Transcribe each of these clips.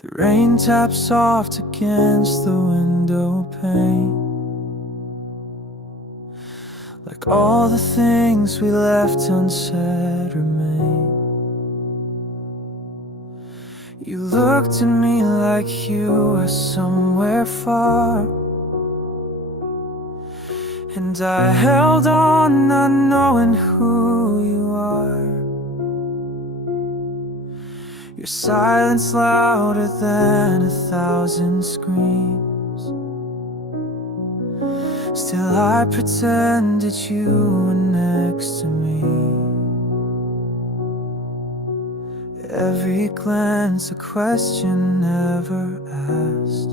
The rain taps soft against the window pane, like all the things we left unsaid remain. You looked at me like you were somewhere far, and I held on not knowing who you are. Your silence louder than 1,000 screams. Still I pretended you were next to me. Every glance a question never asked,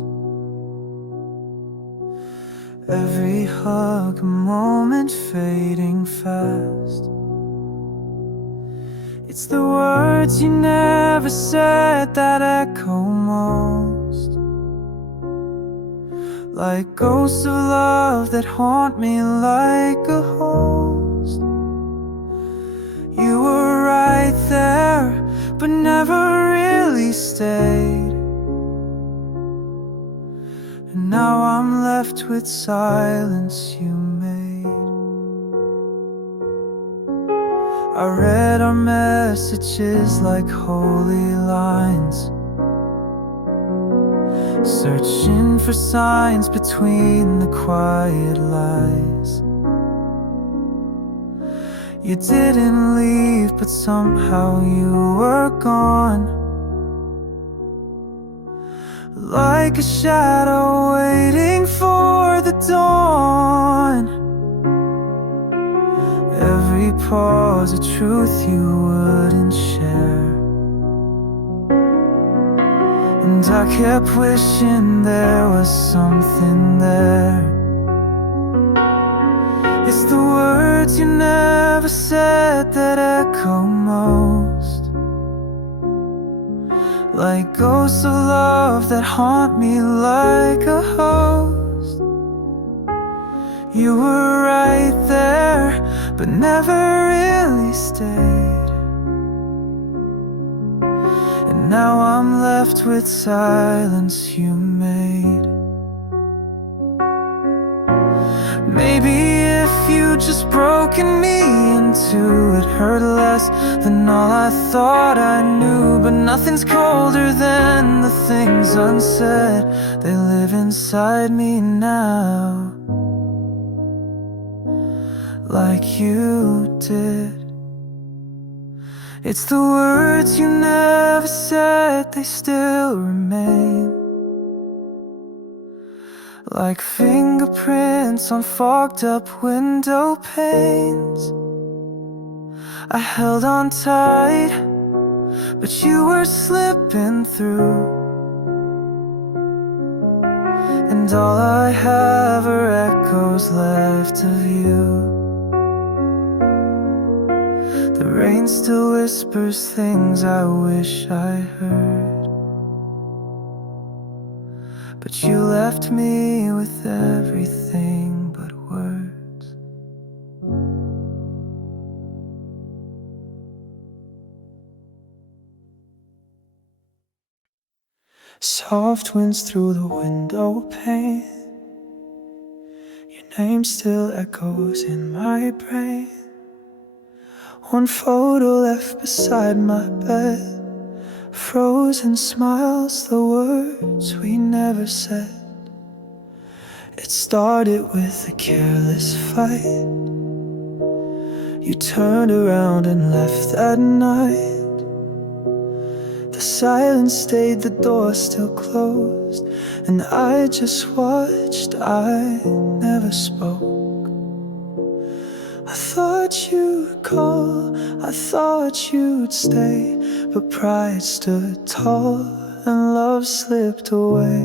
every hug a moment fading fast. It's the words you never said that echo most, like ghosts of love that haunt me like a host. You were right there, but never really stayed, and now I'm left with silence you made. I read our messages like holy lines, searching for signs between the quiet lies. You didn't leave, but somehow you were gone, like a shadow waiting for the dawn. Every pause a truth you wouldn't share, and I kept wishing there was something there. It's the words you never said that echo most, like ghosts of love that haunt me like a host. You were right there, but never really stayed, and now I'm left with silence you made. Maybe if you'd just broken me into it hurt less than all I thought I knew. But nothing's colder than the things unsaid. They live inside me now, like you did. It's the words you never said, they still remain, like fingerprints on fogged up window panes. I held on tight, but you were slipping through, and all I have are echoes left of you. The rain still whispers things I wish I heard, but you left me with everything but words. Soft winds through the window pane, your name still echoes in my brain. One photo left beside my bed, frozen smiles, the words we never said. It started with a careless fight. You turned around and left that night. The silence stayed, the door still closed, and I just watched, I never spoke. I thought you'd call, I thought you'd stay, but pride stood tall and love slipped away.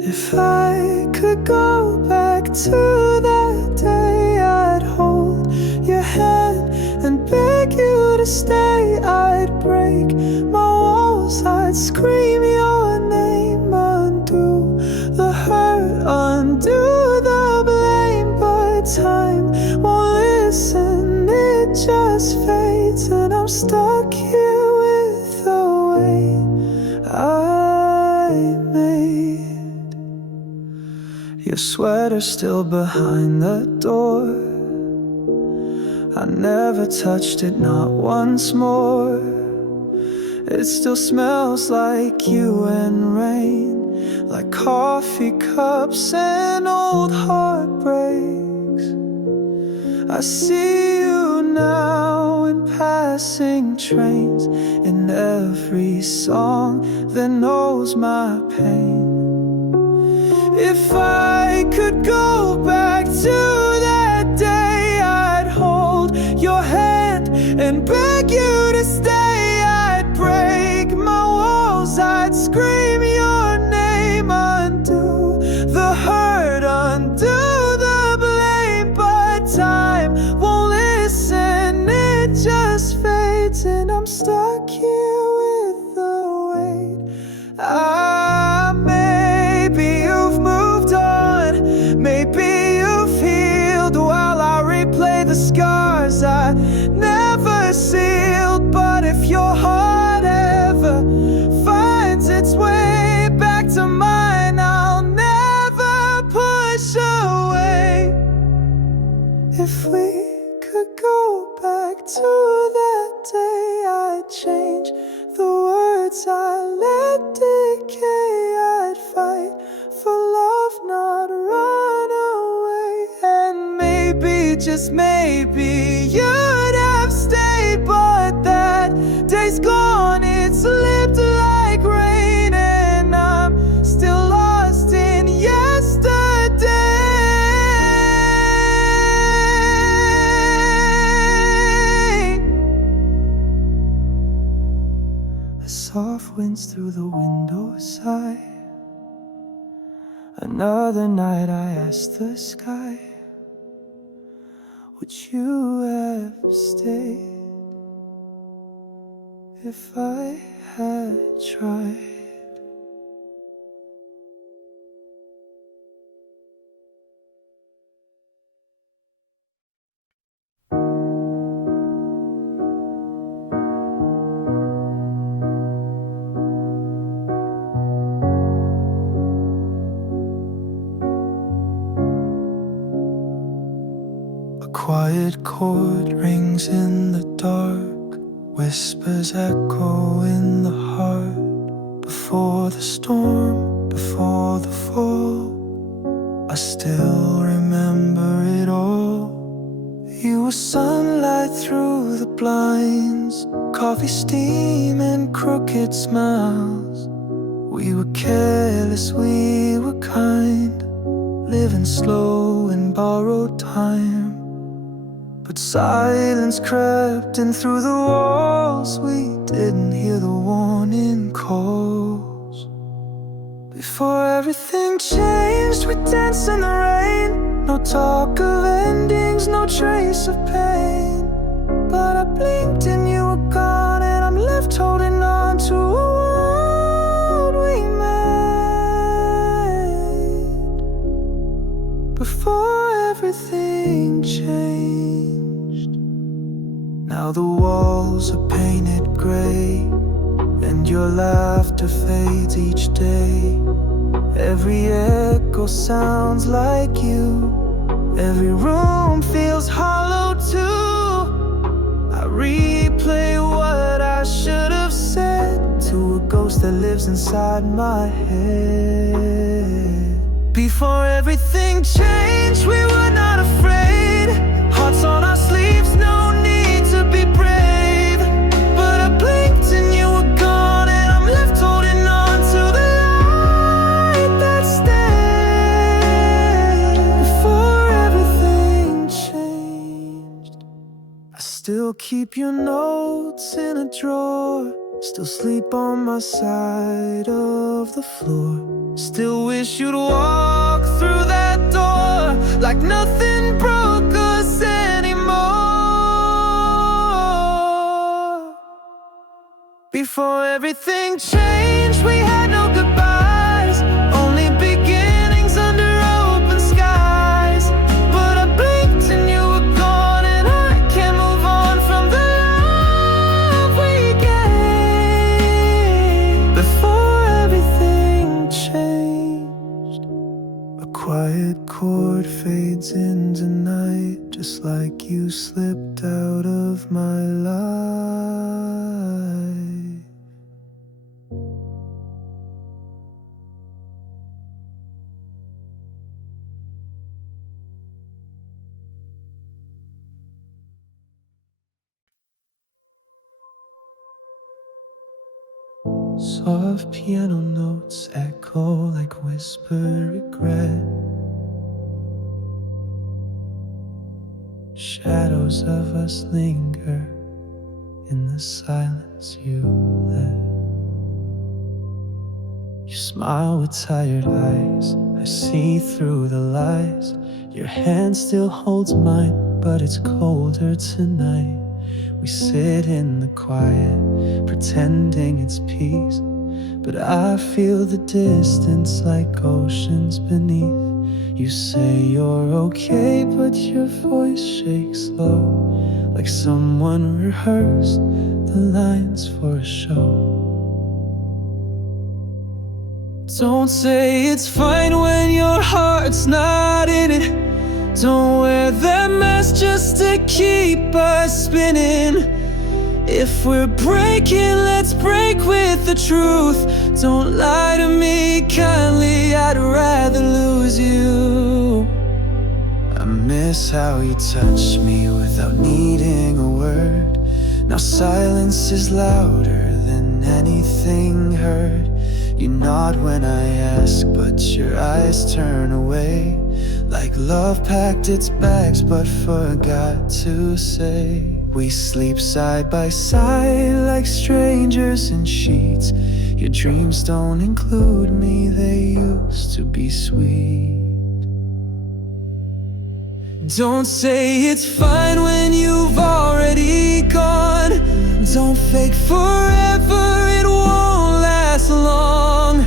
If I could go back to that day, I'd hold your hand and beg you to stay. I'd break my walls, I'd scream your name, undo the hurt, undo the blame. But time won't listen, it just fades, and I'm stuck here with the weight Your sweater's still behind the door. I never touched it, not once more. It still smells like you and rain, like coffee cups and old heartbreaks. I see you now in passing trains, in every song that knows my pain. If I could go back to that day, I'd hold your hand and beg you to stay. I'd break my walls, I'd scream your name, undo the hurt, undo the blame. But time won't listen, it just fades, and I'm stuck here with the weight. Maybe you've moved on, maybe you've healed, while I replay the scars I never sealed. But if your heart ever finds its way back to mine, I'll never push away. If we could go back to that day, I'd change the words I let decay. I'd fight for love, not run away. And maybe, just maybe, you'd have stayed. But that day's gone, it slipped like rain, and I'm still lost in yesterday. A soft winds through the window sigh. Another night I asked the sky, would you have stayed if I had tried? A quiet chord rings in the dark, whispers echo in the heart. Before the storm, before the fall, I still remember it all. You were sunlight through the blinds, coffee steam and crooked smiles. We were careless, we were kind, living slow in borrowed time. But silence crept in through the walls, we didn't hear the warning calls. Before everything changed, we danced in the rain. No talk of endings, no trace of pain. But I blinked and you were gone, and I'm left holding on to a world we made. Before everything changed. Now the walls are painted gray, and your laughter fades each day. Every echo sounds like you, every room feels hollow too. I replay what I should have said to a ghost that lives inside my head. Before everything changed, we were not afraid. Hearts on our sleeves, no need to be brave. But I blinked and you were gone, and I'm left holding on to the light that stayed. Before everything changed, I still keep your notes in a drawer, still sleep on my side of the floor. Still wish you'd walk through that door like nothing broke us anymore. Before everything changed, we had no goodbyes, only beginnings under open skies. But I blinked and you were gone, and I can't move on from the love we gave. Before everything changed. A quiet Soft piano notes echo like whispered regret. Shadows of us linger in the silence you left. You smile with tired eyes, I see through the lies. Your hand still holds mine, but it's colder tonight. We sit in the quiet, pretending it's peace, but I feel the distance like oceans beneath. You say you're okay, but your voice shakes low, like someone rehearsed the lines for a show. Don't say it's fine when your heart's not in it. Don't wear that mask just to keep us spinning. If we're breaking, let's break with the truth. Don't lie to me kindly, I'd rather lose you. I miss how you touch me without needing a word. Now silence is louder than anything heard. You nod when I ask, but your eyes turn away, like love packed its bags but forgot to say. We sleep side by side like strangers in sheets. Your dreams don't include me, they used to be sweet. Don't say it's fine when you've already gone. Don't fake forever, it won't last long.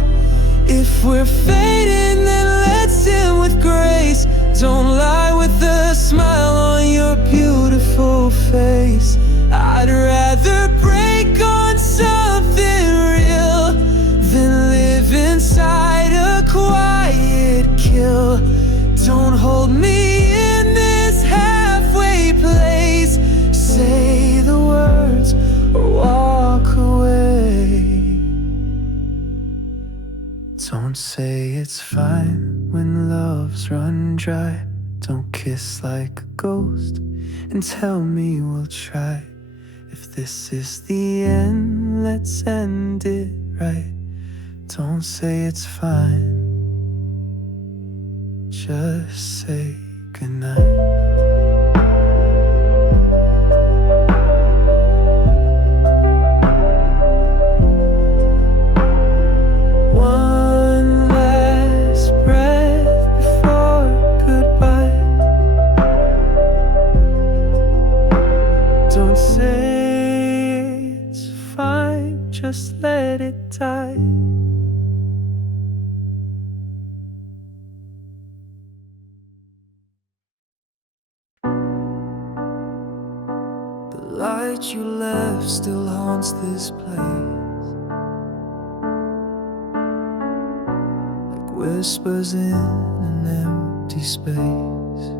If we're fading, then let's end with grace. Don't lie with a smile on your beautiful face. I'd rather break on something real than live inside a quiet kill. Don't hold me in this halfway place. Say the words or walk away. Don't say it's fine when love's run dry. Don't kiss like a ghost and tell me we'll try. If this is the end, let's end it right. Don't say it's fine, just say goodnight. Don't say it's fine, just let it die. The light you left still haunts this place, like whispers in an empty space.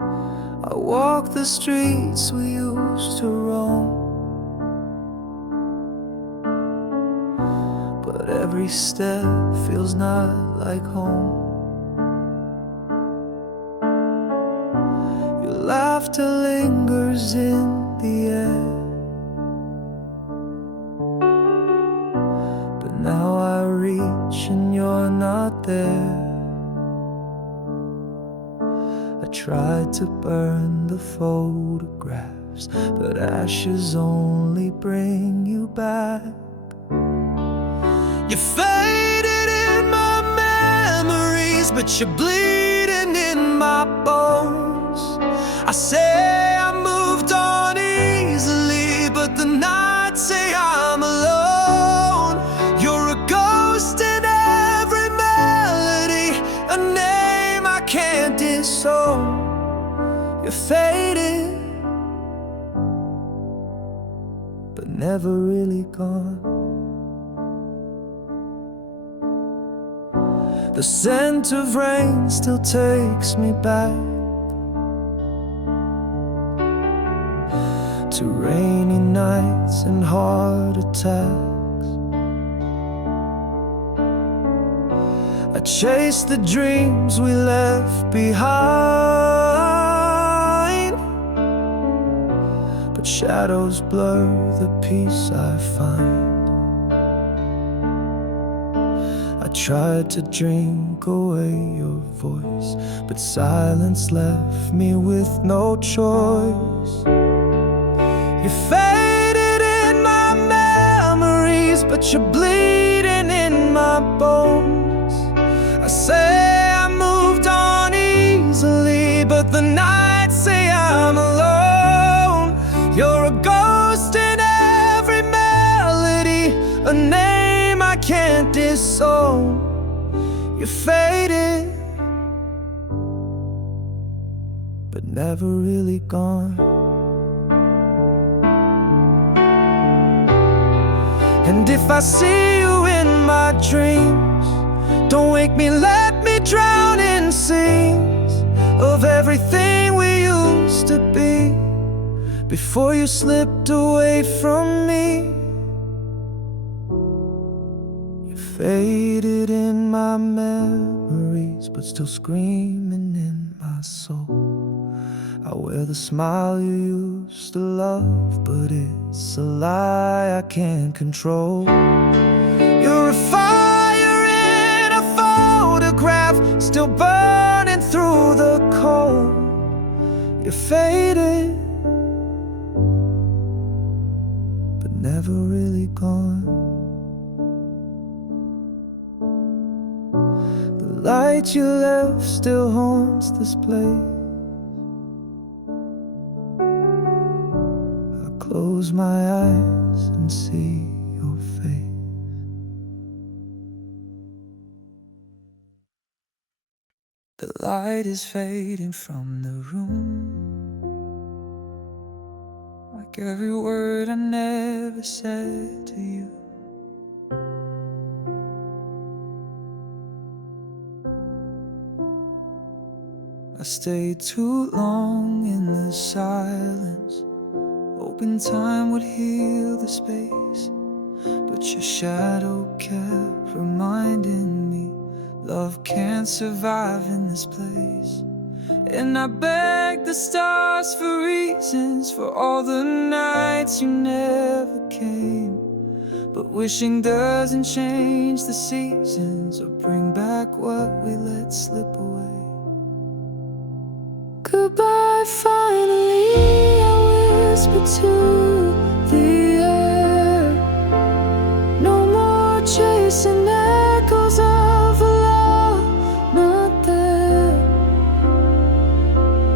I walk the streets we used to roam, but every step feels not like home. Your laughter lingers in the air, but now I reach and you're not there. I tried to burn the photographs, but ashes only bring you back. You're faded in my memories, but you're bleeding in my bones. I say I moved on easily, but the nights say I'm alone. You're a ghost in every melody, a name I can't disown. You're faded, but never really gone. The scent of rain still takes me back to rainy nights and heart attacks. I chase the dreams we left behind, but shadows blur the peace I find. I tried to drink away your voice, but silence left me with no choice. You faded in my memories, but you're bleeding in my bones. I say I moved on easily, but the nights say I'm alone. You're a ghost in every melody, a name I can't disown. You faded, but never really gone. And if I see you in my dreams, don't wake me, let me drown in scenes of everything we used to be before you slipped away from me. You faded in my memories, but still screaming in my soul. I wear the smile you used to love, but it's a lie I can't control. You're a fire in a photograph, still burning through the cold. You're faded, but never really gone. The light you left still haunts this place. Close my eyes and see your face. The light is fading from the room, like every word I never said to you. I stayed too long in the silence, hoping time would heal the space, but your shadow kept reminding me love can't survive in this place. And I begged the stars for reasons for all the nights you never came, but wishing doesn't change the seasons or bring back what we let slip away. Goodbye, finally, I whisper to the air. No more chasing echoes of a love not there.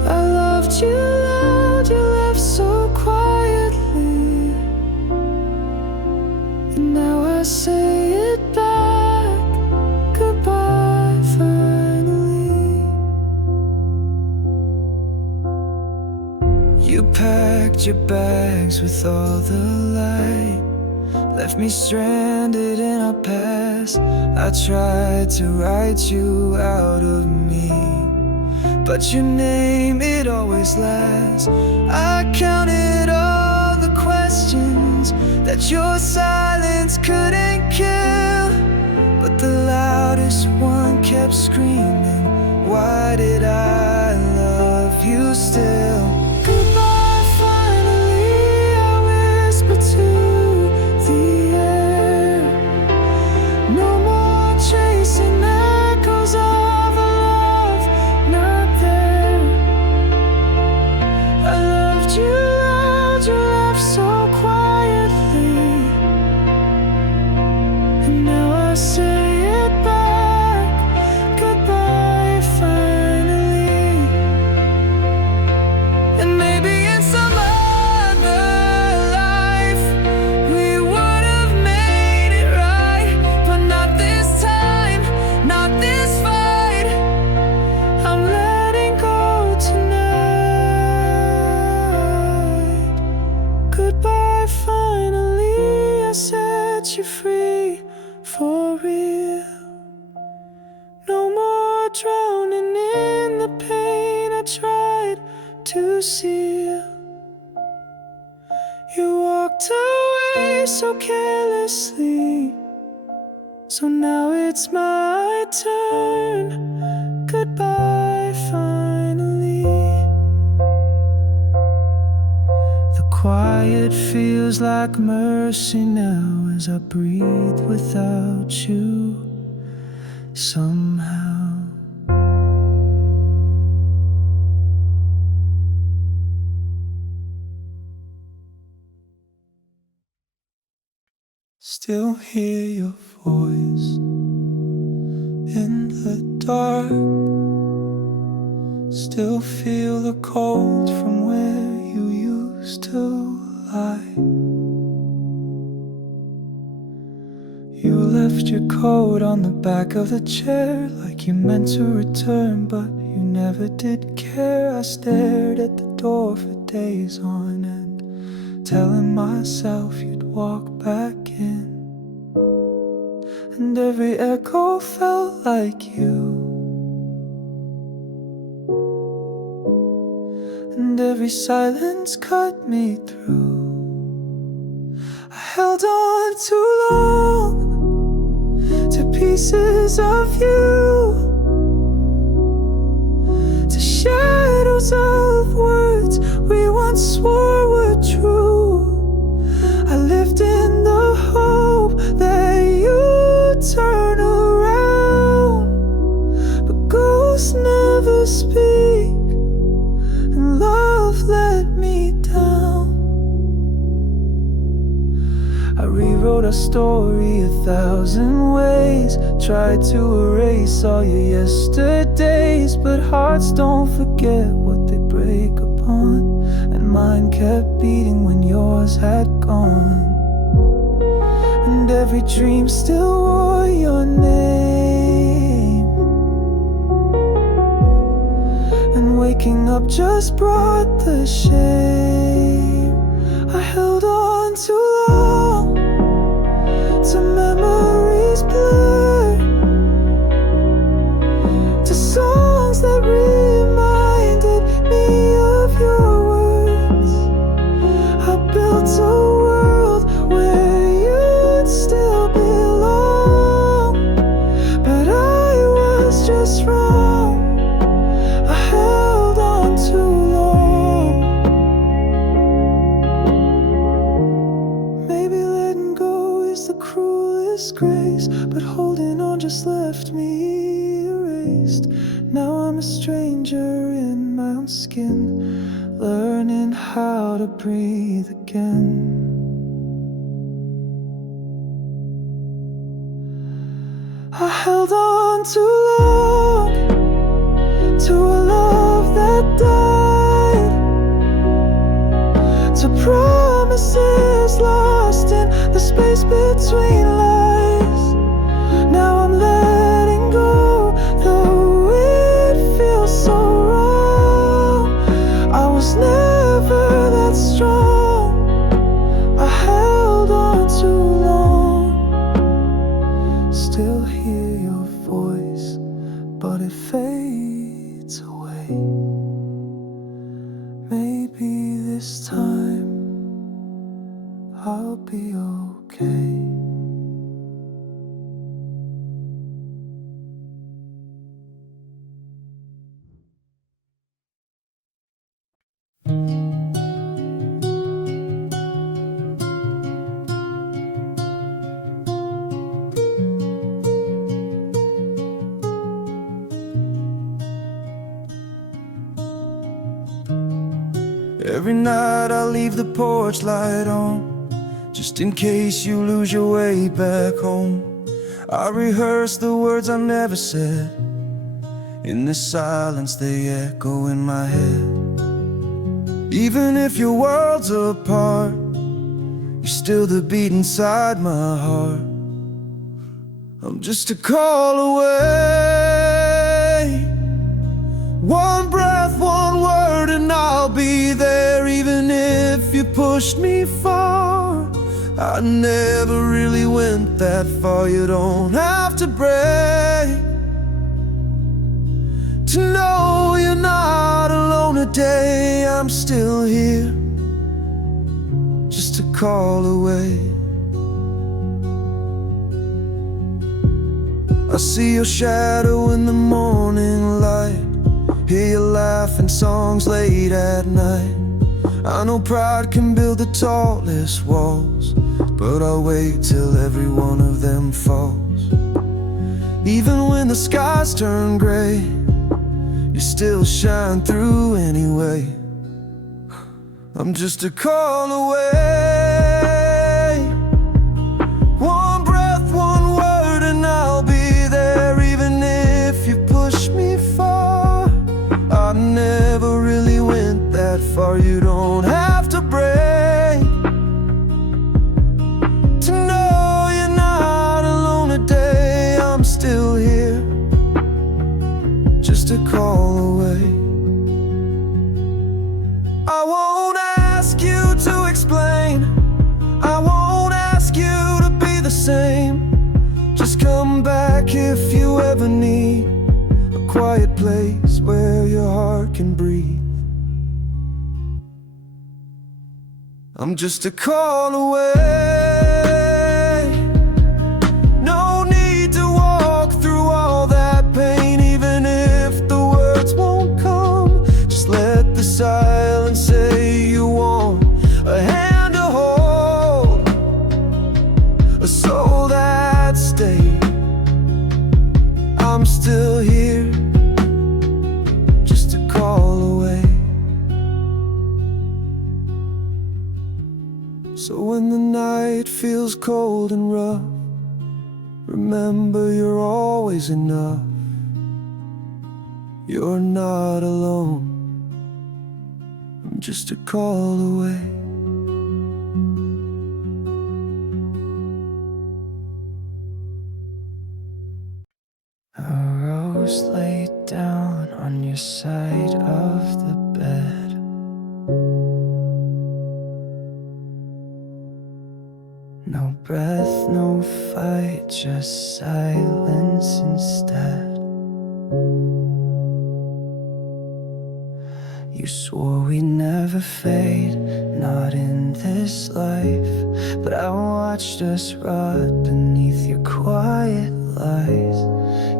I loved you loud, you left so quietly, and now I say it back. Goodbye, finally. You packed your bags with all the light, left me stranded in our past. I tried to write you out of me, but your name, it always lasts. I counted all the questions that your silence couldn't kill, but the loudest one kept screaming, why did I love you still? Goodbye, finally, I whisper to the air. No more chasing echoes of a love not there. I loved you loud, you left so quietly, and now I say it back. Goodbye, finally. And maybe in some other life we would have made it right, but not this time, not this fight. I'm letting go tonight. Goodbye, finally, I set you free for real. No more drowning in the pain I tried to seal. You walked away so carelessly, so now it's my turn. Goodbye, finally. The quiet feels like mercy now as I breathe without you somehow. Still hear your voice in the dark. Still feel the cold from where you used to lie. You left your coat on the back of the chair, like you meant to return, but you never did care. I stared at the door for days on end, telling myself you'd walk back in. And every echo felt like you, and every silence cut me through. I held on too long to pieces of you, to shadows of words we once swore were true. I lived in the hope that you'd turn around, but ghosts never speak, and love let me down. I rewrote our story 1,000 ways, tried to erase all your yesterdays, but hearts don't forget what they break upon, and mine kept beating when yours had gone. And every dream still wore your name, and waking up just brought the shame. I held on too long to memories blurred, to songs that reminded me of your words. I built a world where you'd still belong, but I was just wrong. I held on too long. Maybe letting go is the cruelest grace, but holding on just left me erased. Now I'm a stranger in my own skin, learning how to breathe again. I held on too long to a love that died, to promises lost in the space between lies. Now I'm letting go, though it feels so wrong. I was never that strong. I held on too long. Still hear your voice, but it fades away. Maybe this time I'll be okay. Every night I leave the porch light on, just in case you lose your way back home. I rehearse the words I never said, in the silence they echo in my head. Even if your world's apart, you're still the beat inside my heart. I'm just a call away, one breath, one word, and I'll be there. Even if you pushed me far, I never really went that far. You don't have to break to know you're not alone today. I'm still here, just a call away. I see your shadow in the morning light, hear you laughing songs late at night. I know pride can build the tallest walls, but I'll wait till every one of them falls. Even when the skies turn gray, you still shine through anyway. I'm just a call away. One breath, one word, and I'll be there. Even if you push me far, I never really went that far. You don't have to break to know you're not alone today. I'm still here, just a call away. I won't ask you to explain, I won't ask you to be the same. Just come back if you ever need a quiet place where your heart can breathe. I'm just a call away. No need to walk through all that pain, even if the words won't come. Just let the silence say you want a hand to hold, a soul that stayed. I'm still here, just a call away. So when the night feels cold and rough, remember you're always enough. You're not alone, I'm just a call away. A rose laid down on your side of the bed. No breath, no fight, just silence instead. You swore we'd never fade, not in this life, but I watched us rot beneath your quiet lies.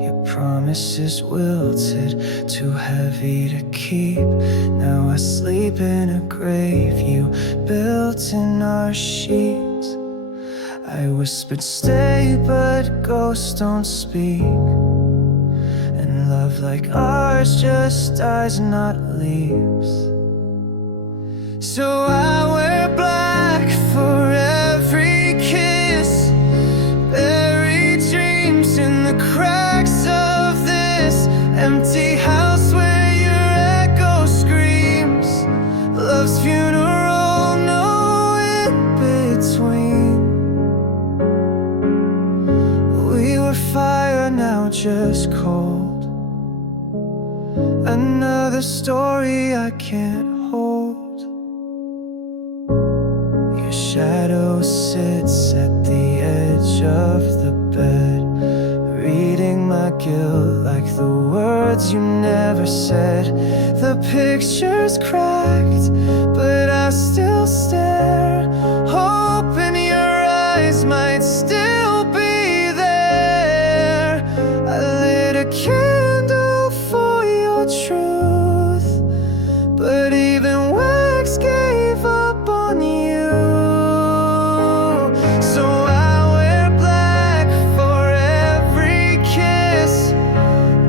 Your promises wilted, too heavy to keep. Now I sleep in a grave you built in our sheets. I whispered stay, but ghosts don't speak, and love like ours just dies, not leaves. So I wear black for every kiss, buried dreams in the cracks of this empty house where your echo screams. Love's funeral, no in between. We were fire, now just cold. Another story I can't hold. Your shadow sits at the edge of the bed, reading my guilt like the words you never said. The picture's cracked, but I still stare, hoping your eyes might still be there. I lit a candle for your truth, but even wax gave up on you. So I wear black for every kiss,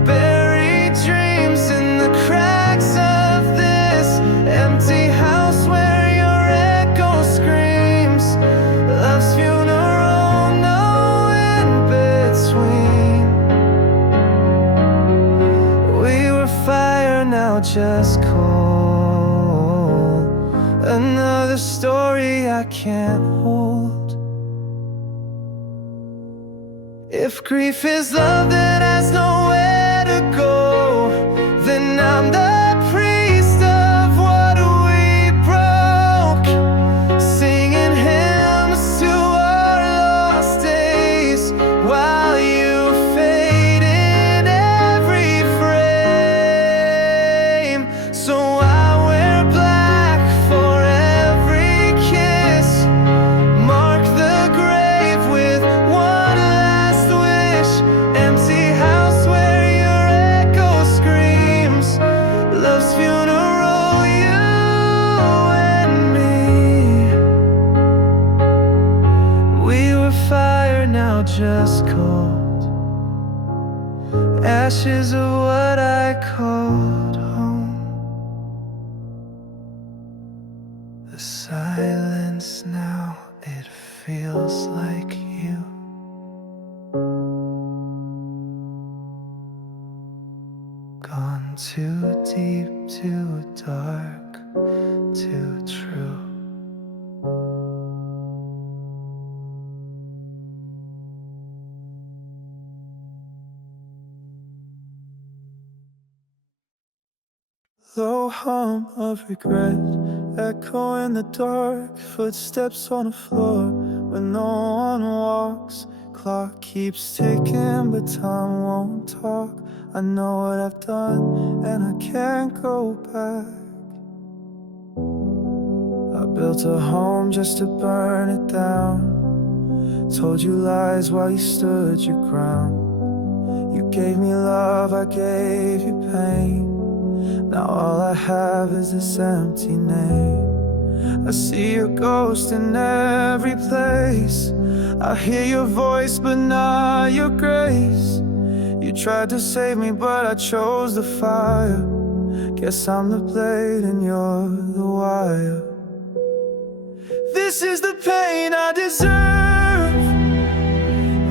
buried dreams in the cracks of this empty house where your echo screams. Love's funeral, no in between. We were fire, now just cold. Another story I can't hold. If grief is love that has nowhere to go, then I'm the priest of what we broke, singing hymns to our lost days while you fade in every frame. So I wear black for every kiss, mark the grave with one last wish, empty house where We were fire, now just cold, ashes of what I called home. The silence now, it feels like you. Gone too deep, too dark, too true. Low hum of regret, echo in the dark, footsteps on the floor when no one walks. Clock keeps ticking, but time won't talk. I know what I've done, and I can't go back. I built a home just to burn it down. Told you lies while you stood your ground. You gave me love, I gave you pain. Now all I have is this empty name. I see your ghost in every place. I hear your voice but not your grace. You tried to save me but I chose the fire. Guess I'm the blade and you're the wire. This is the pain I deserve.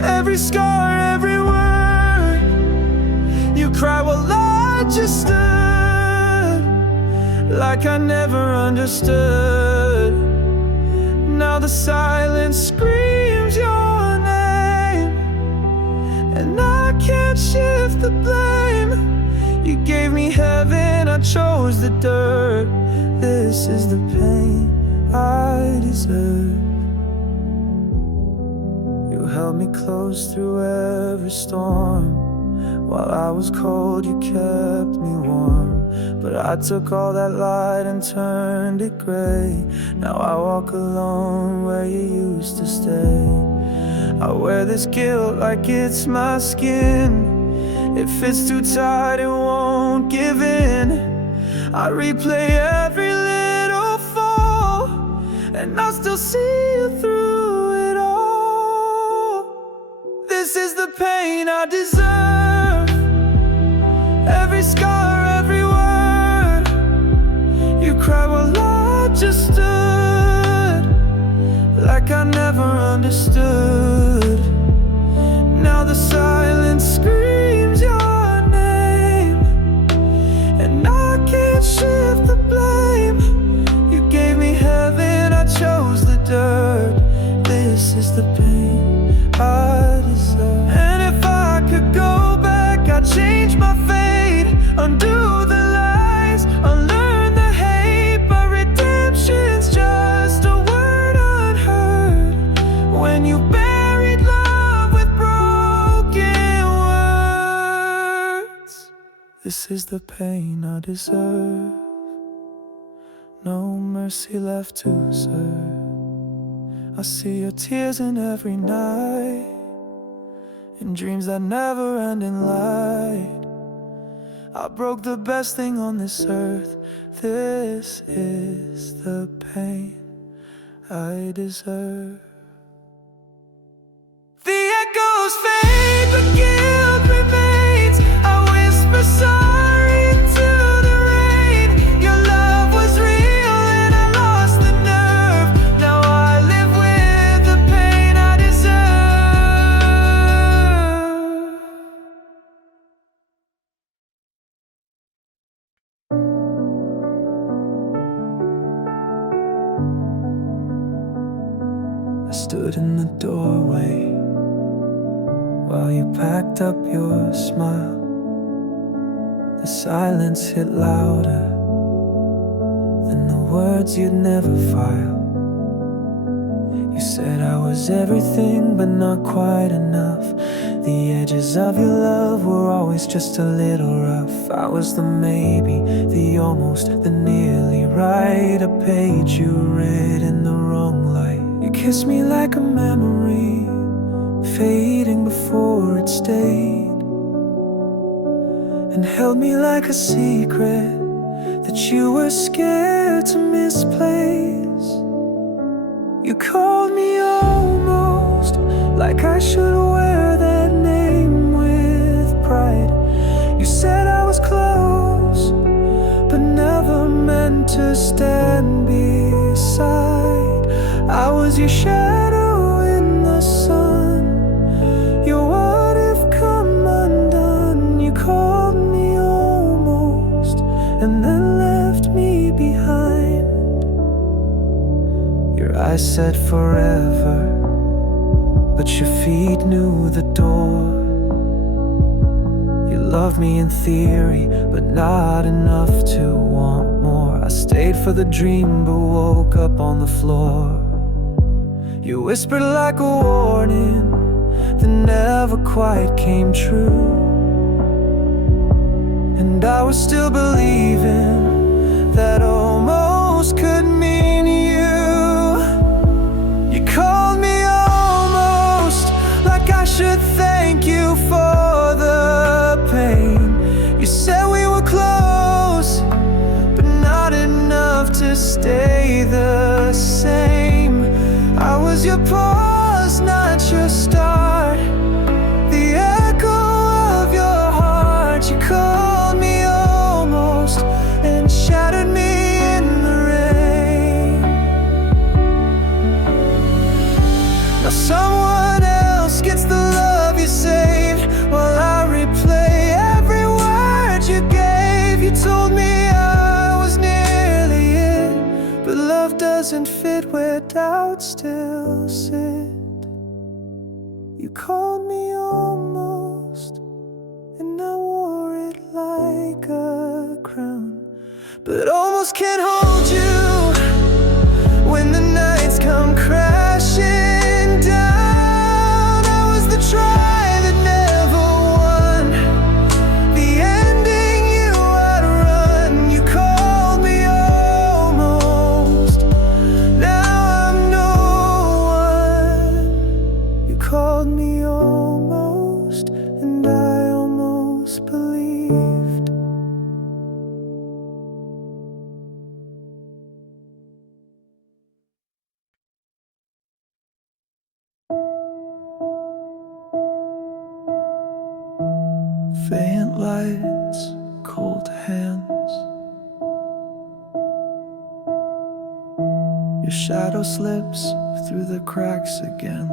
Every scar, every word. You cry while I just stood, like I never understood. Now the silence screams your name, and I can't shift the blame. You gave me heaven, I chose the dirt. This is the pain I deserve. You held me close through every storm. While I was cold, you kept me warm. But I took all that light and turned it gray. Now I walk alone where you used to stay. I wear this guilt like it's my skin. If it's too tight, it won't give in. I replay every little fall, and I still see you through it all. This is the pain I deserve. Every scar, every word. You cry while I just stood, like I never understood. Now the silence screams your name, and I can't shift the blame. You gave me heaven, I chose the dirt. This is the pain I deserve. And if I could go back, I'd change my fate, undo the lies, unlearn the hate. But redemption's just a word unheard when you buried love with broken words. This is the pain I deserve. No mercy left to serve. I see your tears in every night, in dreams that never end in light. I broke the best thing on this earth. This is the pain I deserve. The echoes fade, but guilt remains. I whisper sorry into the rain. Your love was real and I lost the nerve. Now I live with the pain I deserve. I stood in the doorway while you packed up your smile. The silence hit louder than the words you'd never file. You said I was everything but not quite enough. The edges of your love were always just a little rough. I was the maybe, the almost, the nearly right. A page you read in the wrong light. You kissed me like a memory, fading before it stayed, and held me like a secret that you were scared to misplace. You called me almost like I should wear that name with pride. You said I was close, but never meant to stand beside. I was your shadow in the sun, your what if come undone. You called me almost, and then left me behind. Your eyes said forever, but your feet knew the door. You loved me in theory, but not enough to want more. I stayed for the dream, but woke up on the floor. You whispered like a warning that never quite came true, and I was still believing that almost could mean you. You called me almost, like I should thank you for the pain. You said we were close, but not enough to stay the same. I was your pause, not your start, the echo of your heart. You called me almost and shattered me in the rain. Now someone else gets the love you saved, while I replay every word you gave. You told me I was nearly it, but love doesn't fit where doubts still sit. You called me almost, and I wore it like a crown, but almost can't hold you when the nights come crashing down. I was the try that never won, the ending you outrun. You called me almost, now I'm no one. You called me almost, and I almost believed. Faint lights, cold hands, your shadow slips through the cracks again.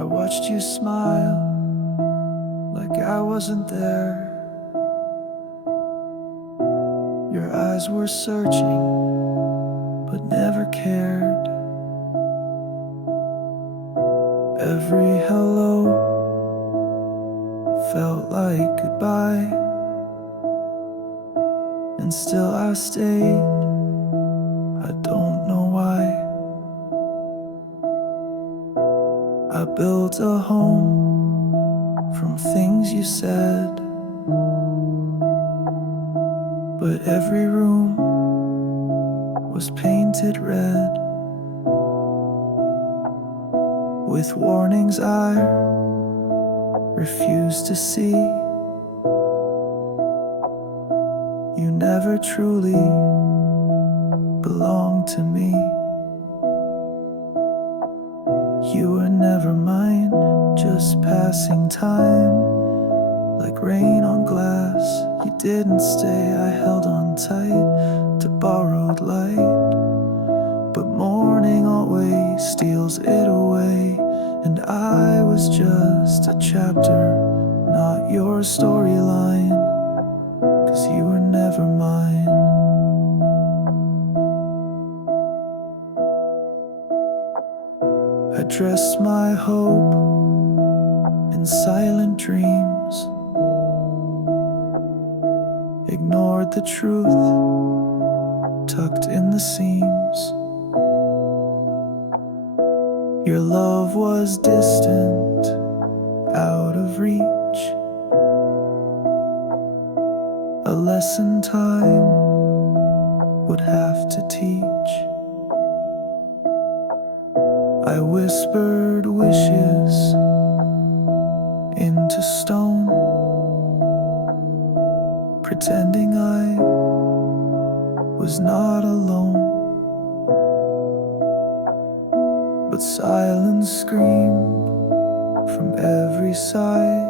I watched you smile like I wasn't there. Your eyes were searching, but never cared. Every hello felt like goodbye, and still I stayed. I don't know why. I built a home from things you said, but every room was painted red with warnings I refused to see. You never truly belonged to me. You were never mine, just passing time, like rain on glass. You didn't stay, I held on tight to borrowed light, but morning always steals it away. And I was just a chapter, not your storyline, 'cause you were never mine. I dressed my hope in silent dreams, ignored the truth tucked in the seams. Your love was distant, out of reach, a lesson time would have to teach. I whispered wishes into stone, pretending I was not alone. But silence screamed from every side.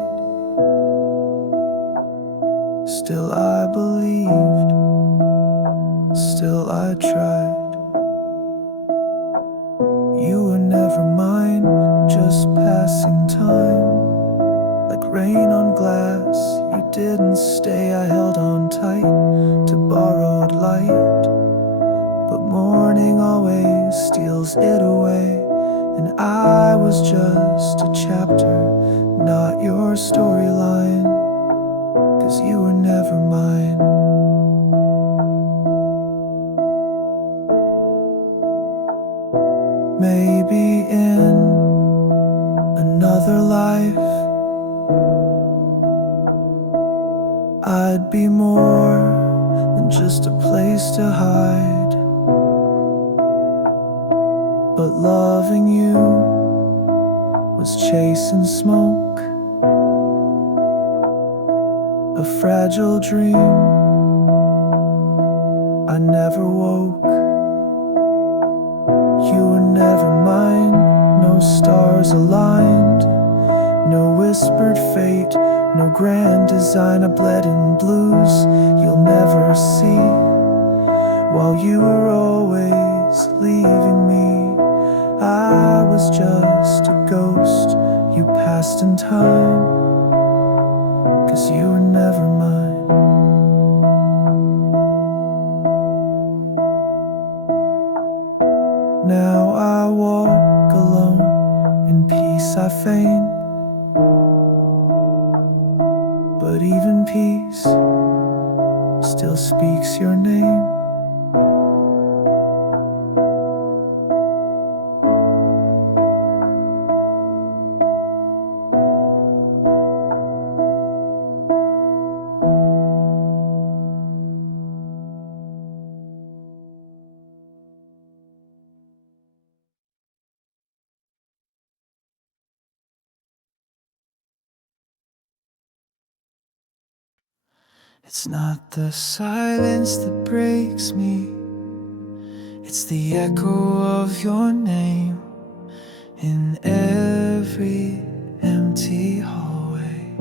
Still I believed, still I tried. You were never mine, just passing time. Like rain on glass, you didn't stay. I held on tight to borrowed light, but morning always steals it away. And I was just a chapter, not your storyline, 'cause you were never mine. Maybe in another life I'd be more than just a place to hide. But loving you was chasing smoke, a fragile dream I never woke. You were never mine, no stars aligned, no whispered fate, no grand design. I bled in blues you'll never see, while you were always leaving me. I was just a ghost you passed in time, 'cause you were never mine. Now I walk alone, in peace I feign, but even peace still speaks your name. It's not the silence that breaks me, it's the echo of your name in every empty hallway.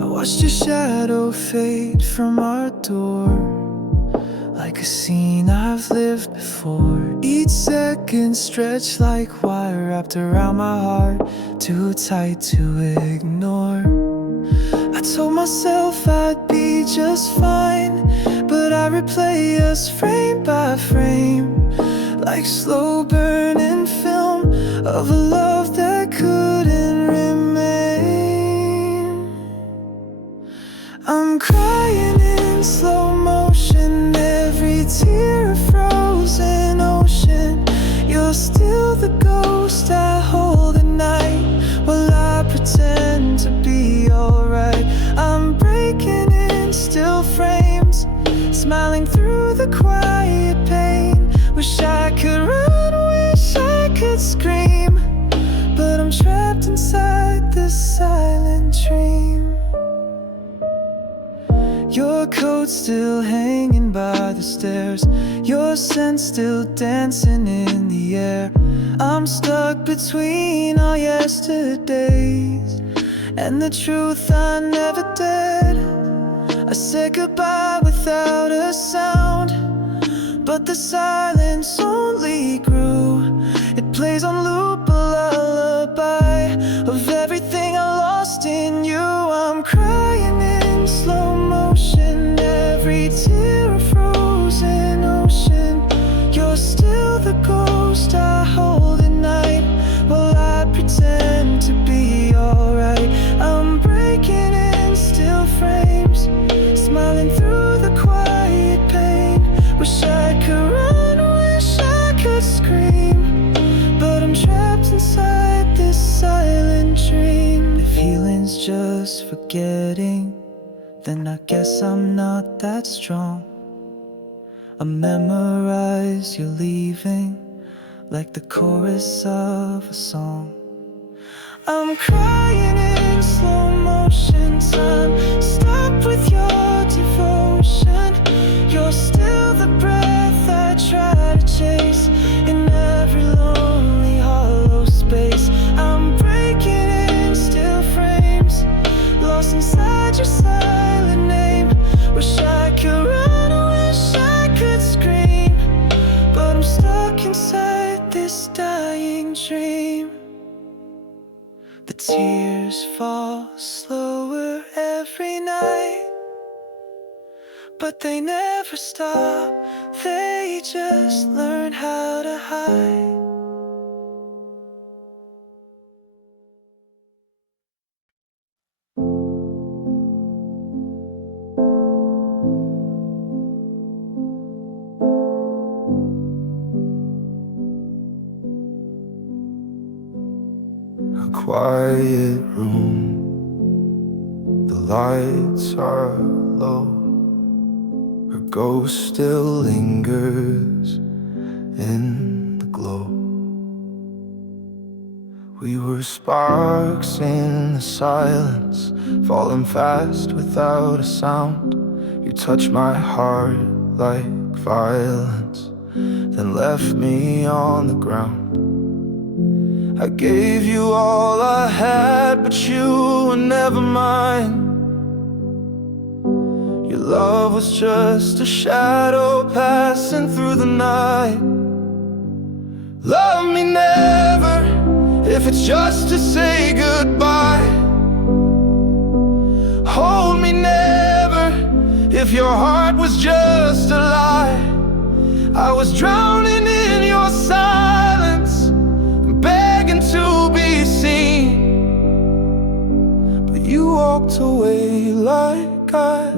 I watched your shadow fade from our door, like a scene I've lived before. Each second stretched like wire wrapped around my heart, too tight to ignore. I told myself I'd be just fine, but I replay us frame by frame, like slow burning film of a love that couldn't remain. I'm crying in slow motion, every tear a frozen ocean. You're still the ghost I hold at night, while I pretend to be alright. I'm breaking in still frames, smiling through the quiet pain. Wish I could run, wish I could scream, but I'm trapped inside this silent dream. Your coat still hanging by the stairs, your scent still dancing in the air. I'm stuck between all yesterdays and the truth I never did. I said goodbye without a sound, but the silence only grew. It plays on loop, a lullaby of everything I lost in you. I'm crying in slow motion, every tear a frozen ocean. You're still the ghost I hold at night, while I pretend to be alright. I'm breaking in still frames, smiling through the quiet pain. Wish I could run, wish I could scream, but I'm trapped inside this silent dream. If healing's just forgetting, then I guess I'm not that strong. I memorize you leaving, like the chorus of a song. I'm crying in slow motion, time stop with your devotion. You're still the breath I try to chase in every lonely hollow space. I'm breaking in still frames, lost inside your silent name. Wish I could run, wish I could scream, but I'm stuck inside this dying dream. The tears fall slower every night, but they never stop, they just learn how to hide. A quiet room, the lights are low, her ghost still lingers in the glow. We were sparks in the silence, falling fast without a sound. You touched my heart like violence, then left me on the ground. I gave you all I had, but you were never mine. Your love was just a shadow passing through the night. Love me never, if it's just to say goodbye. Hold me never, if your heart was just a lie. I was drowning in your silence, begging to be seen, but you walked away like I'd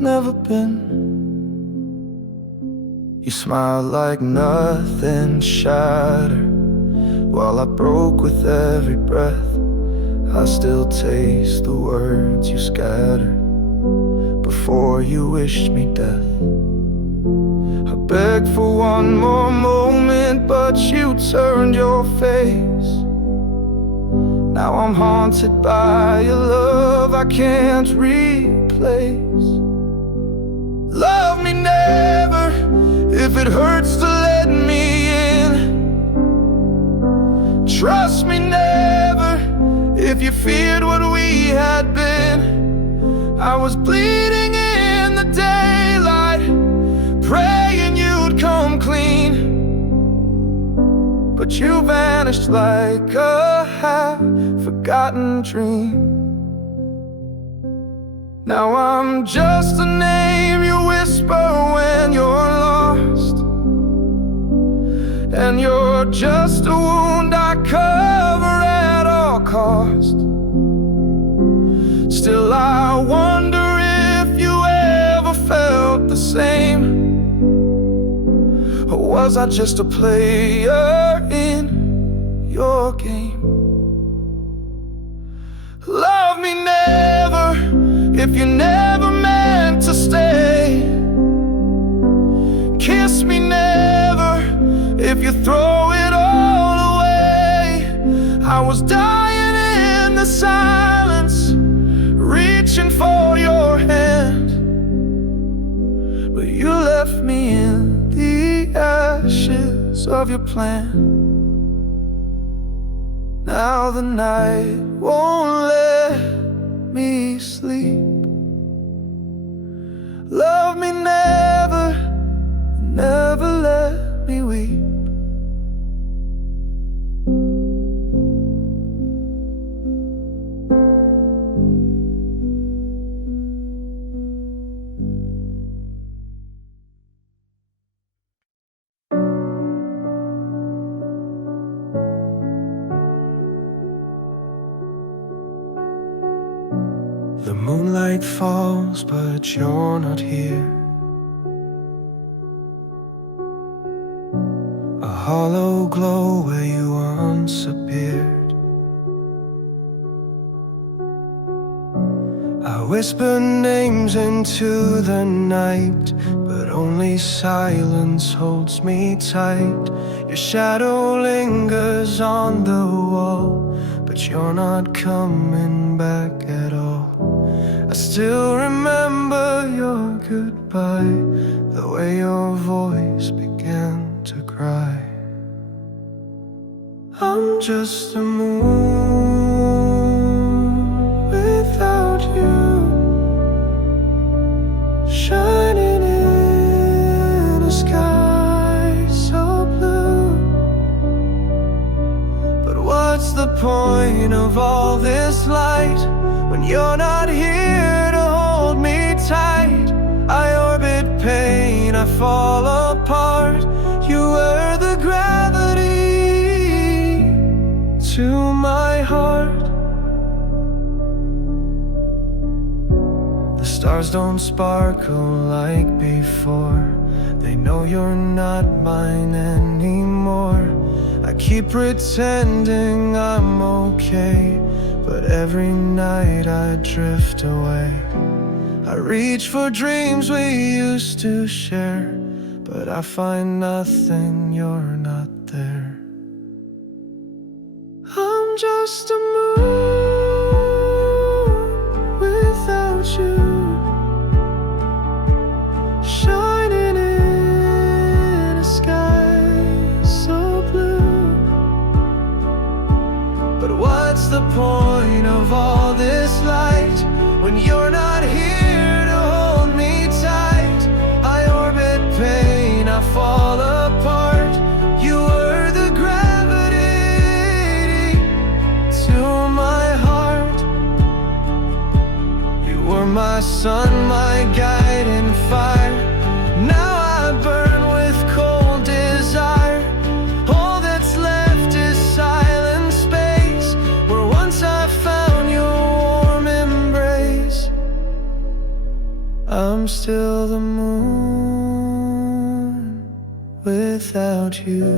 never been. You smiled like nothing shattered, while I broke with every breath. I still taste the words you scattered before you wished me death. I begged for one more moment, but you turned your face. Now I'm haunted by your love I can't replace. Love me never, if it hurts to let me in. Trust me never, if you feared what we had been. I was bleeding in the daylight, praying you'd come clean, but you vanished like a half-forgotten dream. Now I'm just a name you whisper when you're lost, and you're just a wound I cover at all cost. Still I wonder if you ever felt the same, or was I just a player in your game? Love me never, if you never meant to stay. Kiss me never, if you throw it all away. I was dying in the silence, reaching for your hand, but you left me in the ashes of your plan. Now the night won't let me sleep. Love me never, never let me weep. The moonlight falls, but you're not here. A hollow glow where you once appeared. I whisper names into the night, but only silence holds me tight. Your shadow lingers on the wall, but you're not coming back at all. I still remember your goodbye, the way your voice began to cry. I'm just a moon without you, shining in a sky so blue. But what's the point of all this light when you're not here to hold me tight? I orbit pain, I fall apart. You were the gravity to my heart. The stars don't sparkle like before. They know you're not mine anymore. I keep pretending I'm okay, but every night I drift away. I reach for dreams we used to share, but I find nothing, you're not there. I'm just a moon without you, shining in a sky so blue. But what's the point of all this light when you're not here to hold me tight? I orbit pain, I fall apart. You were the gravity to my heart. You were my sun, my guiding fire. Now I burn with cold desire. All that's left is silent space, where once I found your warm embrace. I'm still the moon without you,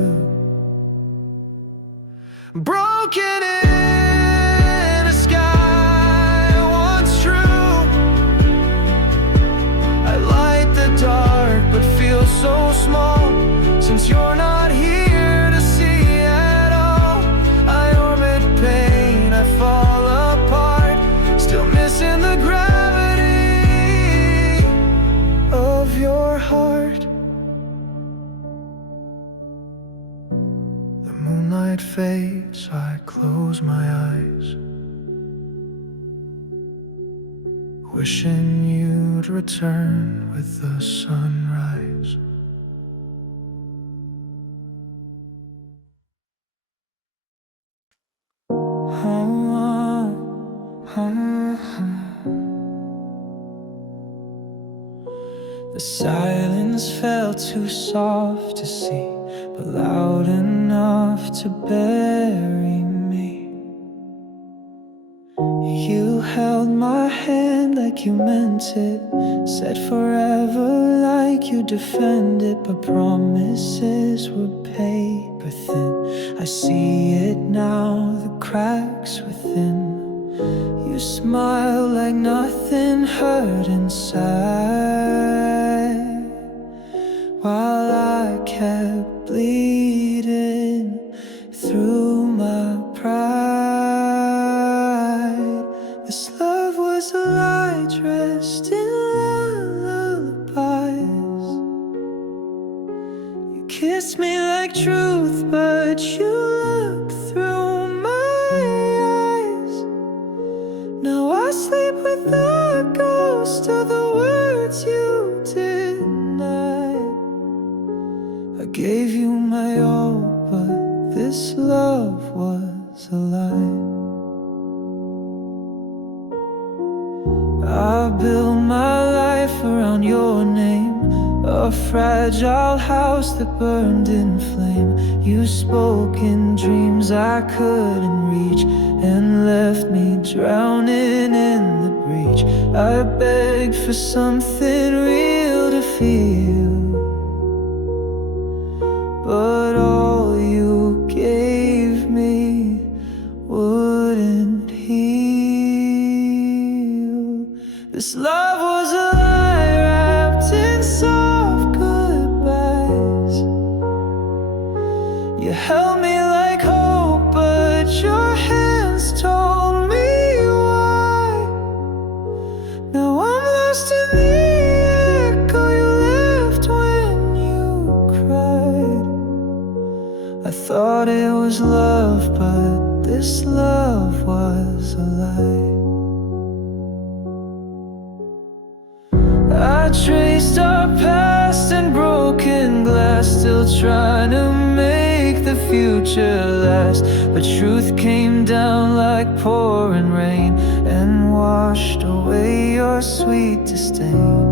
broken in a sky once true. I light the dark but feel so small, since you're not here to see at all. I orbit pain, I fall apart, still missing the gravity of your heart. The moonlight fades, I close my eyes, wishing you'd return with the sunrise. The silence felt too soft to see, but loud enough to bury me. You held my hand like you meant it, said forever like you defend it, but promises were paper thin. I see it now, the cracks within. You smile like nothing hurt inside, while I kept bleeding through my pride. This love was a lie dressed in lullabies. You kissed me like truth, but you looked through my eyes. Now I sleep with the ghost of the words you denied. I gave you my all, but this love was a lie. I built my life around your name, a fragile house that burned in flame. You spoke in dreams I couldn't reach, and left me drowning in the breach. I begged for something real to feel, but all you gave me wouldn't heal. This love was a lie wrapped in soft goodbyes. You held me like hope, but your hands told me why. Now I'm lost in the echo you left when you cried. I thought it was love, but this love was a lie. I traced our past in broken glass, still trying to make the future last. But truth came down like pouring rain and washed away your sweet disdain.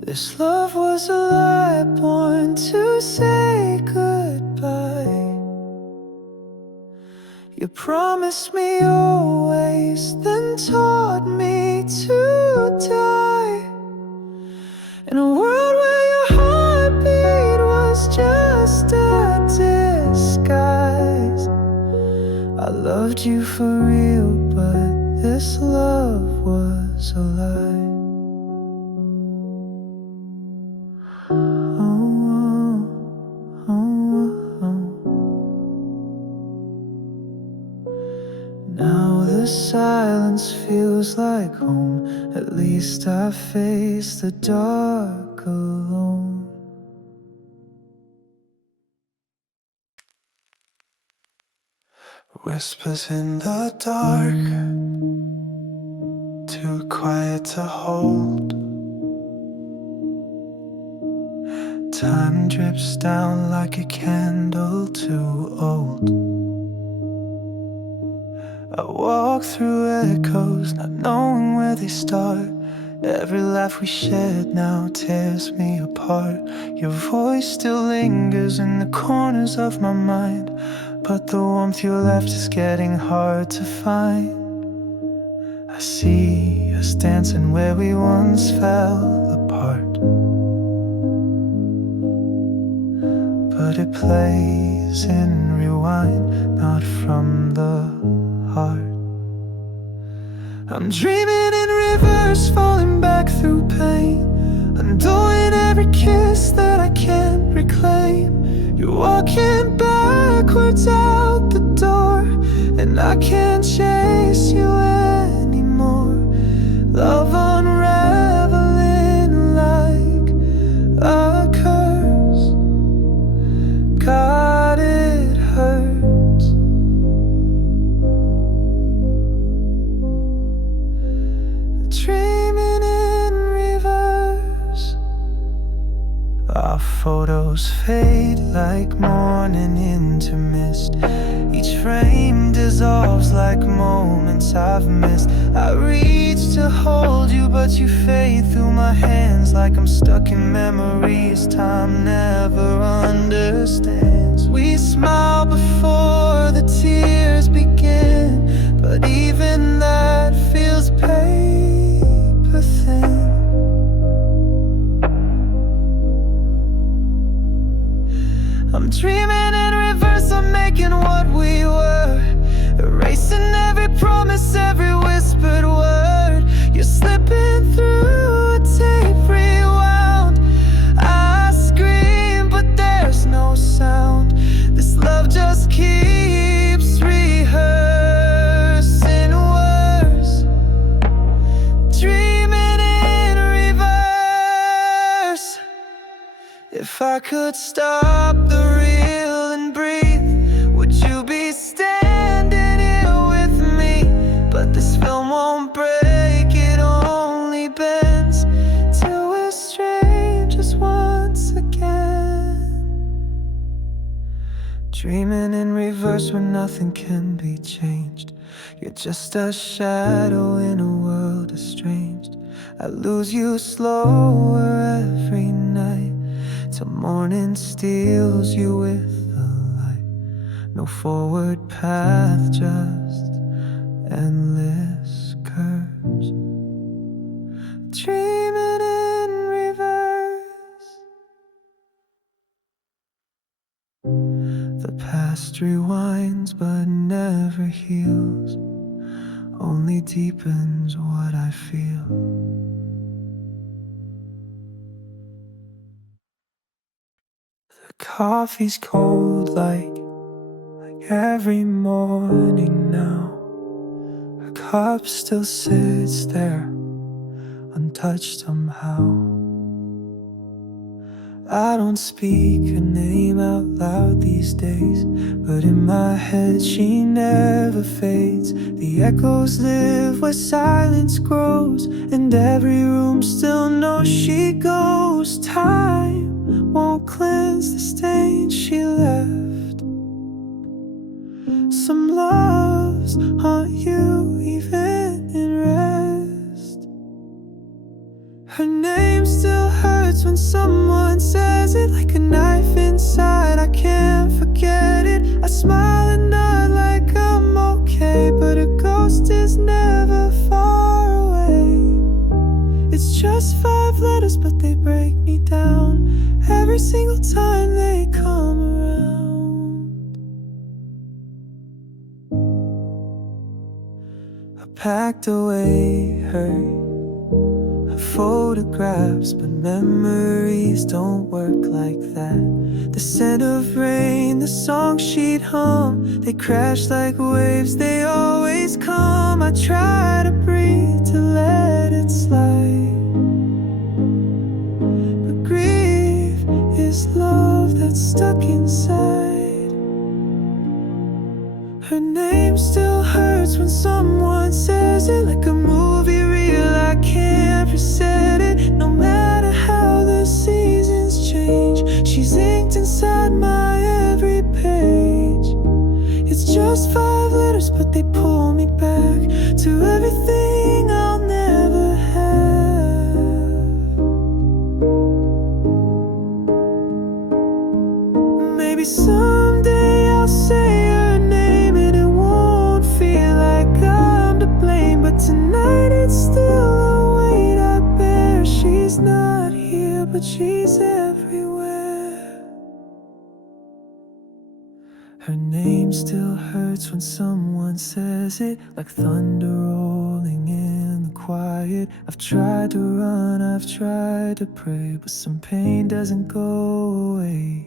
This love was a lie, born to say goodbye. You promised me always, then taught me to die. In a world where your heartbeat was just a disguise. I loved you for real, but this love was a lie. Now the silence feels like home. At least I face the dark alone. Whispers in the dark, too quiet to hold. Time drips down like a candle too old. I walk through echoes, not knowing where they start. Every laugh we shared now tears me apart. Your voice still lingers in the corners of my mind, but the warmth you left is getting hard to find. I see us dancing where we once fell apart, but it plays in rewind, not from the heart. I'm dreaming in reverse, falling back through pain, undoing every kiss that I can't reclaim. You're walking backwards out the door, and I can't chase you anymore. Love unraveling like a curse. God, it hurts. Dreaming in reverse. Our photos fade like morning into mist. Each frame dissolves like moments I've missed. I reach to hold you, but you fade through my hands like I'm stuck in memories time never understands. We smile before the tears begin, but even that feels paper thin. I'm dreaming in reverse, I'm making what we were, erasing every promise, every whispered word. You're slipping through a tape rewound. I scream, but there's no sound. This love just keeps rehearsing worse. Dreaming in reverse. If I could stop the reel and breathe, would you be standing here with me? But this film won't break, it only bends till we're strangers once again. Dreaming in reverse where nothing can be changed. You're just a shadow in a world estranged. I lose you slower every night, till morning steals you with the light. No forward path, just endless curves. Dreaming in reverse. The past rewinds but never heals, only deepens what I feel. The coffee's cold like every morning now. Her cup still sits there, untouched somehow. I don't speak her name out loud these days, but in my head she never fades. The echoes live where silence grows, and every room still knows she goes. Time won't cleanse the stain she left. Some loves haunt you even in rest. Her name still hurts when someone says it, like a knife inside. I can't forget it. I smile and nod like I'm okay, but a ghost is never far away. It's just 5 letters, but they break me down every single time they come around. I packed away her photographs, but memories don't work like that. The scent of rain, the song she'd hum, they crash like waves, they always come. I try to breathe, to let it slide, but grief is love that's stuck inside. Her name still hurts when someone says it, like a movie reel. I can't reset it, no matter how the seasons change. She's inked inside my every page. It's just 5 letters, but they pull me back to everything I'll never have. Maybe someday I'll say her name and it won't feel like I'm to blame, but tonight it's still a weight I bear. She's not here, but she's everywhere. Her name still hurts when someone says it, like thunder rolling in the quiet. I've tried to run, I've tried to pray, but some pain doesn't go away.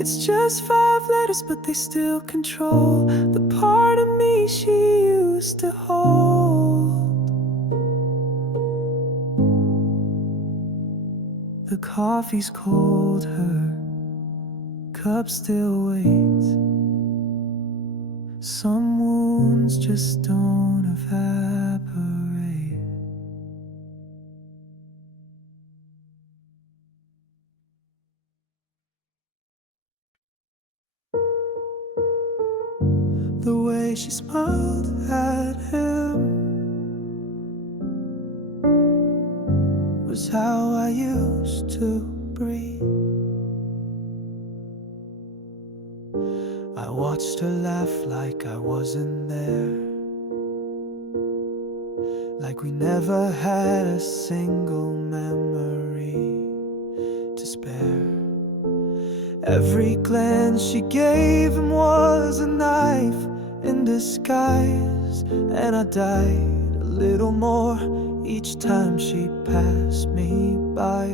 It's just 5 letters, but they still control the part of me she used to hold. The coffee's cold, her cup still waits. Some wounds just don't evaporate. The way she smiled at him was how I used to breathe. I watched her laugh like I wasn't there, like we never had a single memory to spare. Every glance she gave him was a knife in disguise, and I died a little more each time she passed me by.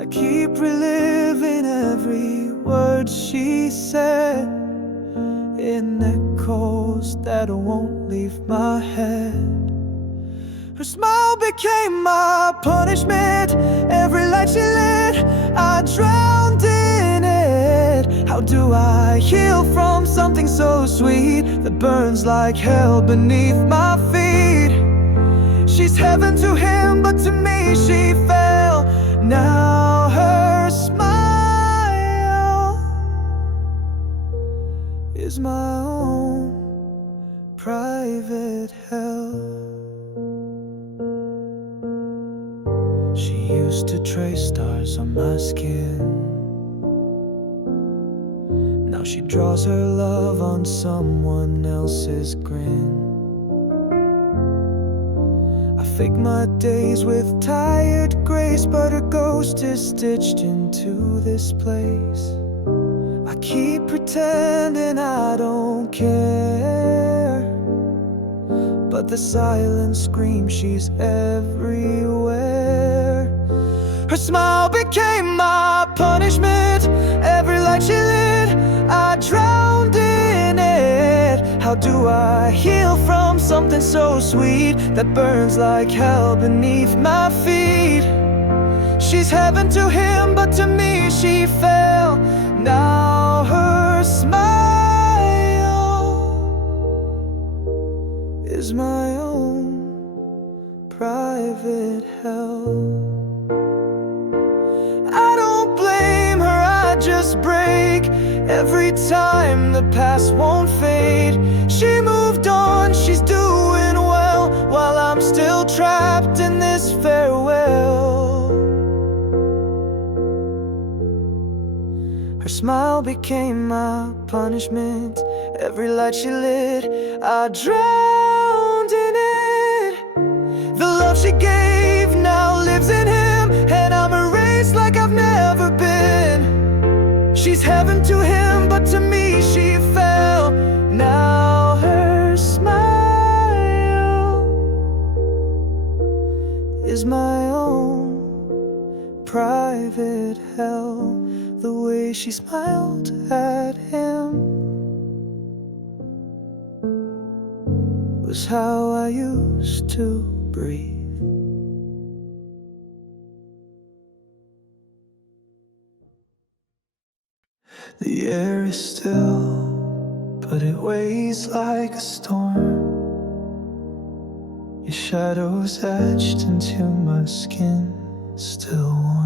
I keep reliving every word she said in echoes that won't leave my head. Her smile became my punishment. Every light she lit, I drowned in it. How do I heal from something so sweet that burns like hell beneath my feet? She's heaven to him, but to me she fell. Now her smile is my own private hell. She used to trace stars on my skin. Now she draws her love on someone else's grin. I fake my days with tired grace, but her ghost is stitched into this place. I keep pretending I don't care, but the silence screams she's everywhere. Her smile became my punishment. Every light she lit, I drowned in it. How do I heal from something so sweet that burns like hell beneath my feet? She's heaven to him, but to me she fell. Now her smile is my own private hell. I don't blame her, I just break every time the past won't fade. She moved on, she's doing well, while I'm still trapped in this farewell. Her smile became my punishment. Every light she lit, I drowned in it. The love she gave now lives in him, and I'm erased like I've never been. She's heaven to him, but to me she fell. Now her smile is my own private hell. The way she smiled at him was how I used to breathe. The air is still, but it weighs like a storm. Your shadow's etched into my skin, still warm.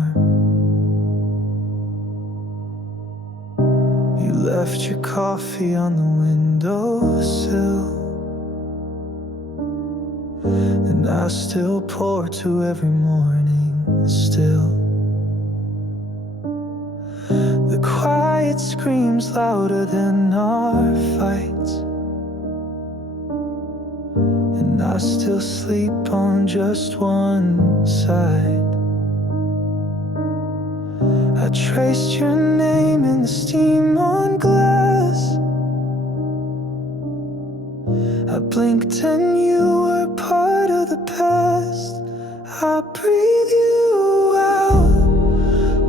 You left your coffee on the windowsill, and I still pour to every morning still. The quiet screams louder than our fights, and I still sleep on just one side. I traced your name in the steam on glass. I blinked and you were part of the past. I breathe you out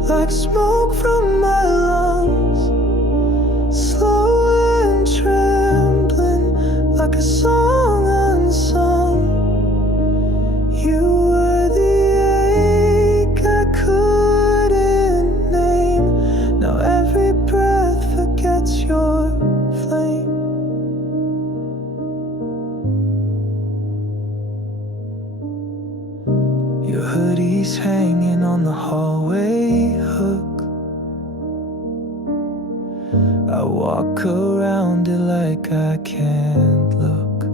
like smoke from my lungs, slow and trembling like a song unsung. You were the ache I couldn't name. Now every breath forgets your flame. Your hoodie's hanging on the hallway hook. I walk around it like I can't look.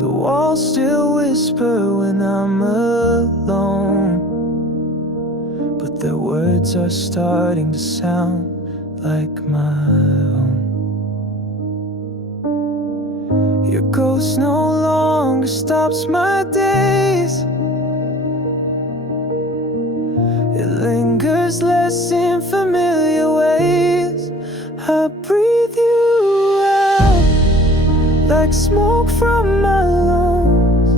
The walls still whisper when I'm alone, but their words are starting to sound like my own. Your ghost no longer stops my days. It lingers less in familiar ways. I breathe you out like smoke from my lungs,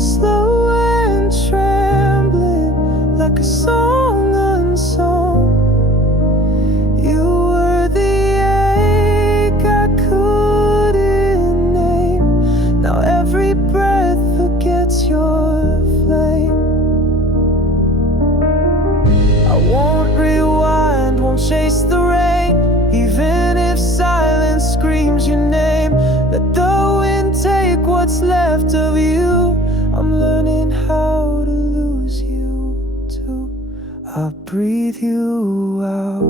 slow and trembling like a song unsung. You were the ache I couldn't name. Now every breath forgets your flame. I won't rewind, won't chase the rain, even if silence screams your name. Let the wind take what's left of you. I'm learning how to lose you too. I breathe you out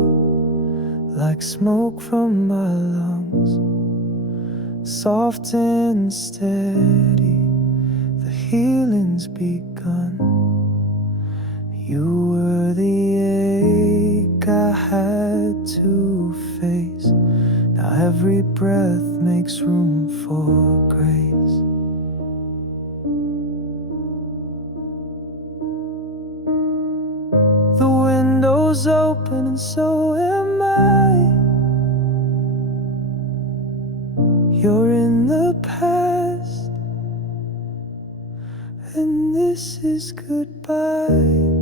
like smoke from my lungs, soft and steady, the healing's begun. You were the ache I had to face. Now every breath makes room for grace. The window's open and so am I. You're in the past, and this is goodbye.